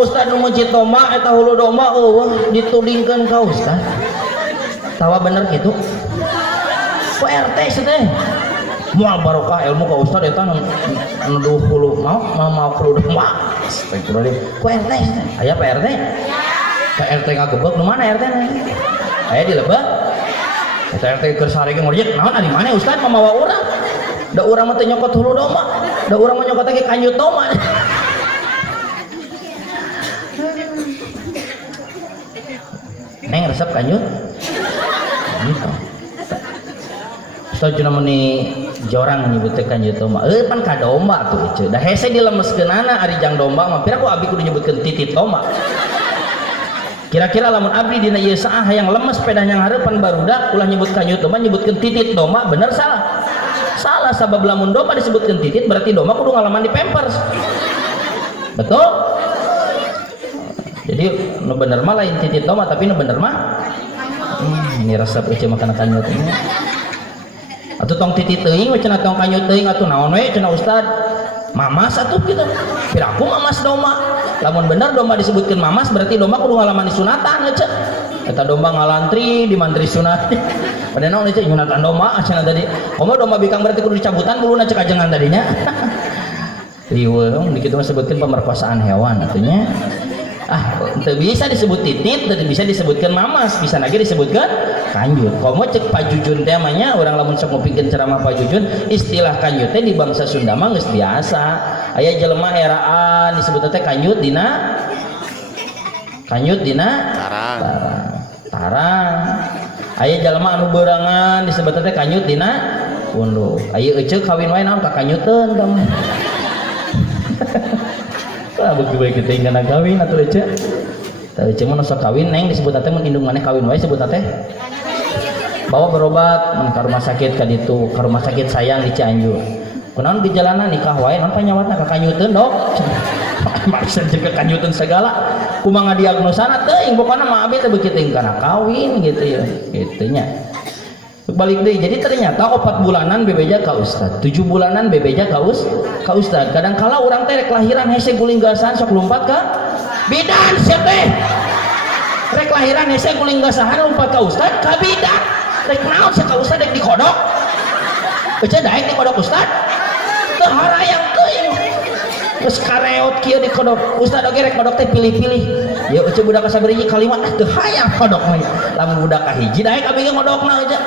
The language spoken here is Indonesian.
Ustaz nu muji toma eta hulu domba ditudingkeun ka Ustaz. Tawa bener gitu. Ku RT teh. Moal barokah ilmu ka Ustaz eta nu hulu mau hulu domba. Astagfirullah. Ku RT aya Pak RT? Pak RT ngagebek nu mana RT na? Aya di Lebak. Eta RT keur sarege ngorjek naon ari mana Ustaz mamawa urang? Da urang mah teh nyokot hulu domba. Da urang mah nyokot ge kanjut domba. Neng resep kanjut gitu. Ustaz cuna meni jorang nyebutkeun kanjut domba pan ka domba tuh ce da hese dilemeskeunana ari jang domba mah pira ku abdi kudu nyebutkeun titit domba. Kira-kira lamun abdi dina ieu saah hayang lemes pedahnya hareupan barudak ulah nyebut kanjut domba nyebutkeun titit domba bener salah? Salah, sabab lamun domba disebutkeun titit berarti domba kudu ngalaman di pampers. Betul? Jadi nu bener mah lain titit domba tapi nu bener mah ini resep eueuh makan kanjut ini. Atuh tong titit teuing we cenah tong kanjut teuing atuh naon we cenah Ustad? Mamas atuh kitu. Piraku mamas domba. Lamun bener domba disebutkeun mamas berarti domba kudu ngalaman di sunatan cenah. Eta domba ngalantri di mantri sunat. Pada naon itu nyunatan domba cenah tadi. Komo domba bikang berarti kudu dicabutan buluna cek ajengan tadinya. Riweuh dikitu mah sebutkeun pemerkosaan hewan atunya. Itu bisa disebut titit, tapi bisa disebutkan mamas, bisa lagi disebutkan kanjut. Komo cek pajujun temanya orang lamun sok ngopikeun ceramah pajujun, istilah kanjut teh di bangsa Sunda mah geus biasa. Aya jelema eraan disebut teh kanjut dina tarang. Aya jelema anu beurangan disebut teh kanjut dina punduk. Aya eceuk kawin wae naon ka kanjuteun tong. Bagi baik kita ingin kawin atau aja, tapi cuma nasa kawin neng disebut teh mun indung maneh kawin wae sebut teh. Bawa berobat mun ka rumah sakit ka ditu, ka rumah sakit sayang di Cianjur. Kunaon di jalanan nikah wae naon panyawatna ka kanyuteun dok. Maksa jeung ka kanyuteun segala. Kumaha diagnosana teuing pokona mah abi teh beuki teuing kana kawin gitu ya. Gitunya. Balik deh, jadi ternyata 4 bulanan bebeja ka Ustad, 7 bulanan bebeja ka Ustad. Kadang kala orang teh rek lahiran hese guling gasahan sok lompat ka bidan siapa teh rek lahiran hese guling gasahan lompat ka Ustad ka bidan rek naon sia ka Ustad rek dikodok eueuh daek dikodok Ustad teu harayang teuing geus kareot kieu dikodok Ustad oge rek kodok teh pilih-pilih ya eueuh budak sabari kalimat teu hayang kodok mah lamun budak kahiji daek abi ngodokna aja